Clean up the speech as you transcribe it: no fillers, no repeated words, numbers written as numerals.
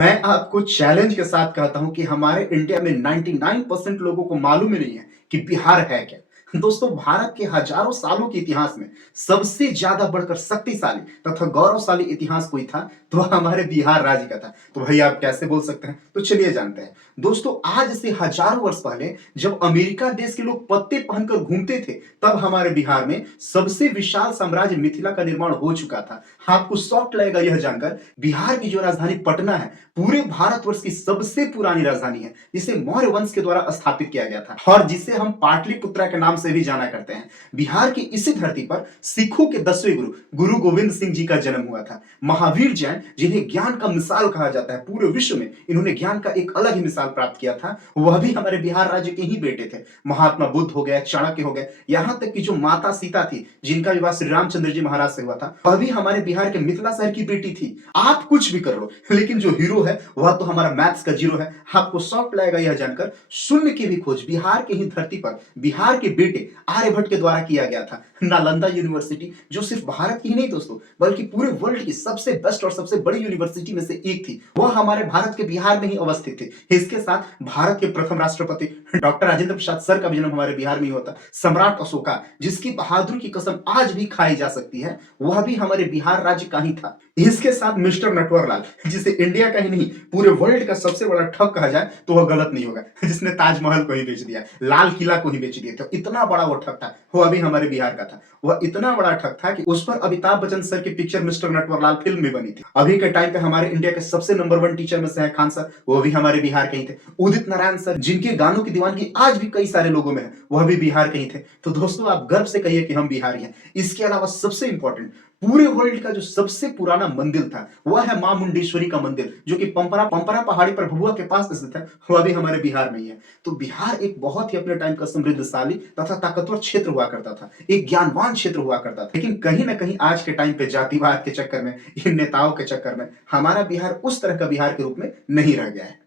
मैं आपको चैलेंज के साथ कहता हूं कि हमारे इंडिया में 99% लोगों को मालूम ही नहीं है कि बिहार है क्या। दोस्तों, भारत के हजारों सालों के इतिहास में सबसे ज्यादा बढ़कर शक्तिशाली तथा गौरवशाली इतिहास कोई था तो वह हमारे बिहार राज्य का था। तो भाई आप कैसे बोल सकते हैं? तो चलिए जानते हैं। दोस्तों, आज से हजारों वर्ष पहले जब अमेरिका देश के लोग पत्ते पहनकर घूमते थे, तब हमारे बिहार में सबसे विशाल साम्राज्य मिथिला का निर्माण हो चुका था। आपको शौक लगेगा यह जानकर, बिहार की जो राजधानी पटना है पूरे भारतवर्ष की सबसे पुरानी राजधानी है, जिसे मौर्य वंश के द्वारा स्थापित किया गया था और जिसे हम पाटलिपुत्रा के नाम से भी जाना करते हैं। बिहार की इसी धरती पर सिखों के 10वें गुरु गुरु गोविंद सिंह जी का जन्म हुआ था। महावीर जैन, जिन्हें ज्ञान का मिसाल कहा जाता है, पूरे विश्व में इन्होंने ज्ञान का एक अलग ही मिसाल प्राप्त किया था, वह भी हमारे बिहार राज्य के ही बेटे थे। महात्मा बुद्ध हो गए, चाणक्य हो गए, यहाँ तक कि जो माता सीता थी, जिनका विवाह श्री रामचंद्र जी महाराज से हुआ था, वह भी हमारे बिहार के मिथिला शहर की बेटी थी। आप कुछ भी कर लो, लेकिन जो हीरो है वह तो हमारा मैथ्स का जीरो है। आपको शौक लगेगा यह जानकर, शून्य की भी खोज बिहार के ही धरती पर बिहार के बेटे आर्यभट्ट के द्वारा किया गया था। नालंदा यूनिवर्सिटी, जो सिर्फ भारत की ही नहीं दोस्तों, बल्कि पूरे वर्ल्ड की सबसे बेस्ट और सबसे बड़ी यूनिवर्सिटी में से एक थी, वह हमारे भारत के बिहार में ही अवस्थित थी। इसके साथ भारत के प्रथम राष्ट्रपति डॉक्टर राजेंद्र प्रसाद सर का भी जन्म हमारे बिहार में ही होता। सम्राट अशोका, जिसकी बहादुरी की कसम आज भी खाई जा सकती है, वह भी हमारे बिहार राज्य का ही था। इसके साथ मिस्टर नटवरलाल, जिसे इंडिया का ही नहीं पूरे वर्ल्ड का सबसे बड़ा ठग कहा जाए तो वह गलत नहीं होगा, जिसने ताजमहल को ही बेच दिया, लाल किला को ही बेच दिया था, इतना बड़ा वो ठग था, वो अभी हमारे बिहार का था। वह इतना बड़ा ठग था कि उस पर अमिताभ बच्चन सर की पिक्चर मिस्टर नटवरलाल फिल्म में बनी थी। अभी के टाइम पे हमारे इंडिया के सबसे नंबर 1 टीचर में से है खान सर, वो भी हमारे बिहार के ही थे। उदित नारायण सर, जिनके गानों की दीवानगी आज भी कई सारे लोगों में है, वह भी बिहार के ही थे। तो दोस्तों, आप गर्व से कहिए कि हम बिहारी हैं। इसके अलावा सबसे इंपॉर्टेंट, पूरे वर्ल्ड का जो सबसे पुराना मंदिर था वह है मां मुंडेश्वरी का मंदिर, जो कि पंपरा पंपरा पहाड़ी पर भभुआ के पास स्थित है, वह भी हमारे बिहार में ही है। तो बिहार एक बहुत ही अपने टाइम का समृद्धशाली तथा ताकतवर क्षेत्र हुआ करता था, एक ज्ञानवान क्षेत्र हुआ करता था। लेकिन कहीं ना कहीं आज के टाइम पे जातिवाद के चक्कर में, इन नेताओं के चक्कर में हमारा बिहार उस तरह का बिहार के रूप में नहीं रह गया है।